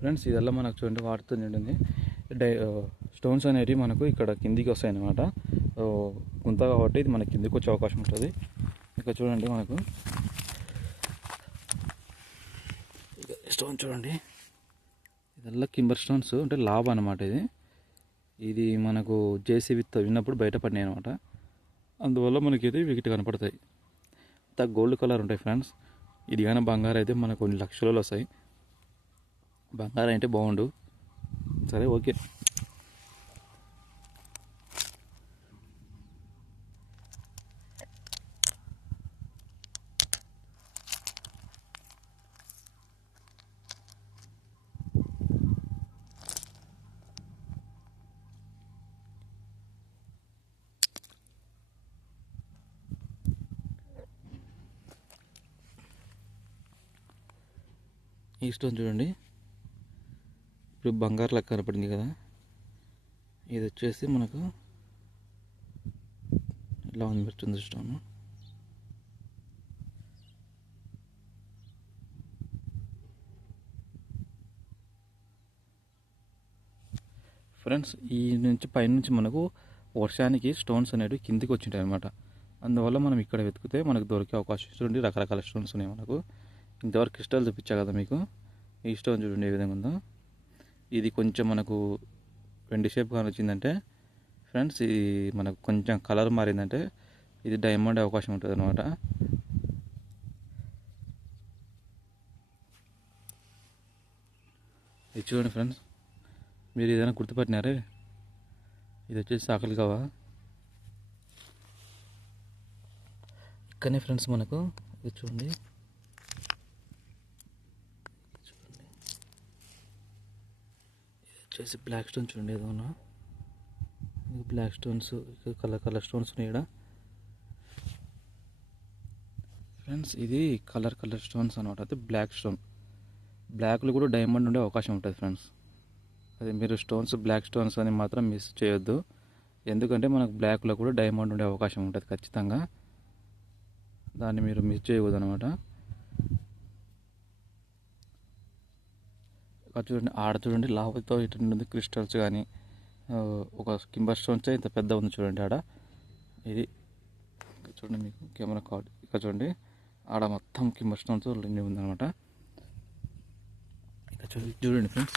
Friends ఇదల్లా మనకు చూడండి వాటితో నిండింది. స్టోన్స్ అనేవి మనకు ఇక్కడ కిందికి వస్తాయి అన్నమాట. గుంత కాబట్టి ఇది మనకి కిందికి వచ్చే అవకాశం ఉంటుంది. ఇక్కడ చూడండి మనకు స్టోన్ చూడండి, ఇదల్లా కింబర్ స్టోన్స్ అంటే లాభ అనమాట. ఇది మనకు జేసీబీతో విన్నప్పుడు బయటపడినాయి అనమాట. అందువల్ల మనకి ఇది వీటి కనపడతాయి. గోల్డ్ కలర్ ఉంటాయి ఫ్రెండ్స్. ఇది కానీ బంగారం అయితే మనకు కొన్ని లక్షలలో వస్తాయి. బంగారం అంటే బాగుండు. సరే ఓకే. ఈ స్టోన్ చూడండి, ఇప్పుడు బంగారు లెక్క కనపడింది కదా. ఇది వచ్చేసి మనకు ఇలా ఉంది స్టోన్. ఫ్రెండ్స్ ఈ నుంచి పైనుంచి మనకు వర్షానికి స్టోన్స్ అనేవి కిందికి వచ్చింటాయి అనమాట. అందువల్ల మనం ఇక్కడ వెతికితే మనకు దొరికే అవకాశం. చూడండి రకరకాల స్టోన్స్ ఉన్నాయి మనకు. ఇంతవరకు క్రిస్టల్ చూపించా కదా మీకు. ఈ స్టోన్ చూడండి ఏ విధంగా ఉందో. ఇది కొంచెం మనకు వెండి షేప్ కానీ వచ్చిందంటే ఫ్రెండ్స్, ఇది మనకు కొంచెం కలర్ మారిందంటే ఇది డైమండ్ అవకాశం ఉంటుంది అనమాట. ఇది చూడండి ఫ్రెండ్స్, మీరు ఏదైనా గుర్తుపట్టినారే. ఇది వచ్చేసి సాకలి కావా ఇక్కడనే ఫ్రెండ్స్ మనకు. ఇది చూడండి, వచ్చేసి బ్లాక్ స్టోన్ చూడండి. ఏదన్నా బ్లాక్ స్టోన్స్, కలర్ స్టోన్స్ ఉన్నాయి ఇక్కడ ఫ్రెండ్స్. ఇది కలర్ స్టోన్స్ అనమాట. అది బ్లాక్ స్టోన్. బ్లాక్లో కూడా డైమండ్ ఉండే అవకాశం ఉంటుంది ఫ్రెండ్స్. అదే మీరు స్టోన్స్ బ్లాక్ స్టోన్స్ అని మాత్రం మిస్ చేయొద్దు. ఎందుకంటే మనకు బ్లాక్లో కూడా డైమండ్ ఉండే అవకాశం ఉంటుంది ఖచ్చితంగా. దాన్ని మీరు మిస్ చేయకూడదు అనమాట. చూడండి ఆడ చూడండి లాభతో ఇటు ఉంది క్రిస్టల్స్ కానీ ఒక కింబర్ స్టోన్స్ ఇంత పెద్ద ఉంది చూడండి ఆడ. ఇది చూడండి మీకు కెమెరా కార్డ్ ఇక్కడ చూడండి, ఆడ మొత్తం కింబర్ స్టోన్స్ ఉందన్నమాట. ఇక్కడ చూడండి ఫ్రెండ్స్,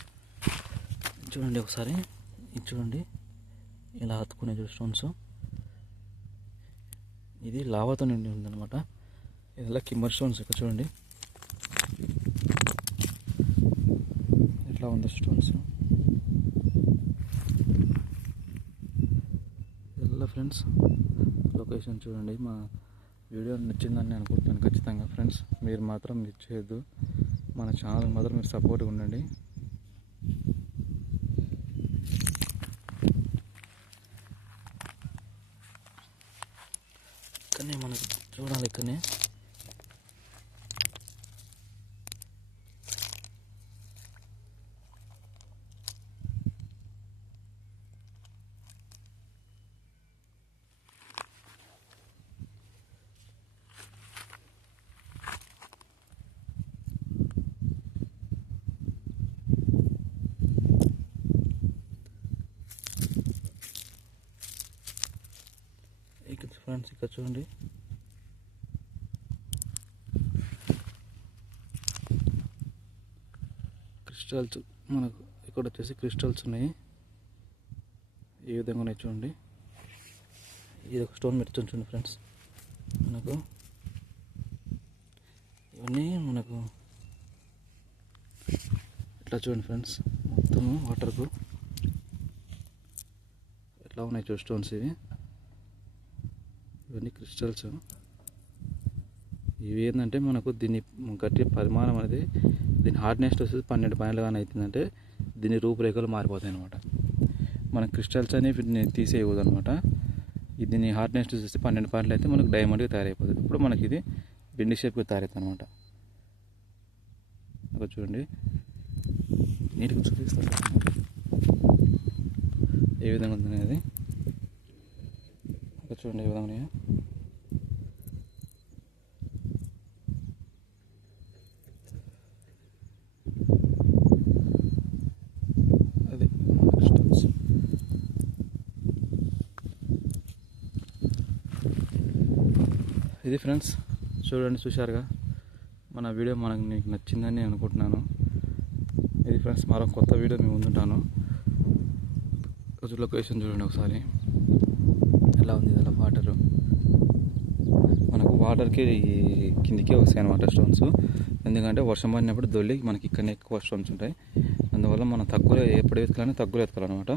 చూడండి ఒకసారి. ఇది చూడండి ఇలా అతుకునే స్టోన్స్. ఇది లావాతో నిండి ఉందన్నమాట. ఇదిలా కింబర్ స్టోన్స్. ఇక్కడ చూడండి ఎట్లా ఉంది స్టోన్స్. ఇలా ఫ్రెండ్స్ లొకేషన్ చూడండి. మా వీడియో నచ్చిందని అనుకుంటున్నాను ఖచ్చితంగా ఫ్రెండ్స్. మీరు మాత్రం మిస్ చేయొద్దు. మన ఛానల్ మాత్రం మీరు సపోర్ట్గా ఉండండి. ఇక్కడనే మనకు చూడాలి. ఇక్కడనే ఫ్రెండ్స్ ఇక్కడ చూడండి క్రిస్టల్స్. మనకు ఇక్కడ వచ్చేసి క్రిస్టల్స్ ఉన్నాయి. ఈ విధంగా ఉన్నాయి చూడండి. ఇది ఒక స్టోన్ మెరుస్తుంది చూడండి ఫ్రెండ్స్. మనకు ఇవన్నీ మనకు ఇట్లా చూడండి ఫ్రెండ్స్. మొత్తము వాటర్కు ఎట్లా ఉన్నాయి చూడండి స్టోన్స్. ఇవన్నీ క్రిస్టల్స్. ఇవి ఏంటంటే మనకు దీని గట్టి పరిమాణం అనేది, దీని హార్డ్నెస్ వచ్చేసి 12 పాయింట్లు కానీ అవుతుందంటే దీని రూపురేఖలు మారిపోతాయి అనమాట. మన క్రిస్టల్స్ అనేవి వీటిని తీసేయకూడదు అనమాట. దీని హార్డ్నెస్ వచ్చేసి 12 పాయింట్లు అయితే మనకు డైమండ్గా తయారైపోతుంది. ఇప్పుడు మనకి ఇది బెండి షేప్గా తయారవుతుంది అనమాట. ఒక చూడండి నీట్గా చూపిస్తాను ఏ విధంగా ఉందనేది. ఒక చూడండి ఏ విధంగా ఉన్నాయో. ఇది ఫ్రెండ్స్ చూడండి, చూశారుగా మన వీడియో మనకు మీకు నచ్చిందని నేను అనుకుంటున్నాను. ఇది ఫ్రెండ్స్ మరో కొత్త వీడియో మేము ముందుంటాను. లొకేషన్ చూడండి ఒకసారి ఎలా ఉంది. అలా వాటరు మనకు వాటర్కి కిందికే వస్తాయి అన్నమాట స్టోన్స్. ఎందుకంటే వర్షం పడినప్పుడు దొల్లి మనకి ఇక్కడనే ఎక్కువ స్టోన్స్ ఉంటాయి. అందువల్ల మనం తక్కువ ఎప్పుడు వెతకాలని తక్కువ వెతకాలన్నమాట.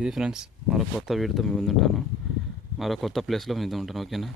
ఇది ఫ్రెండ్స్ మరో కొత్త వీడియోతో మీ ముందుంటాను. మరో కొత్త ప్లేస్లో మీ ముందు ఉంటాను. ఓకేనా.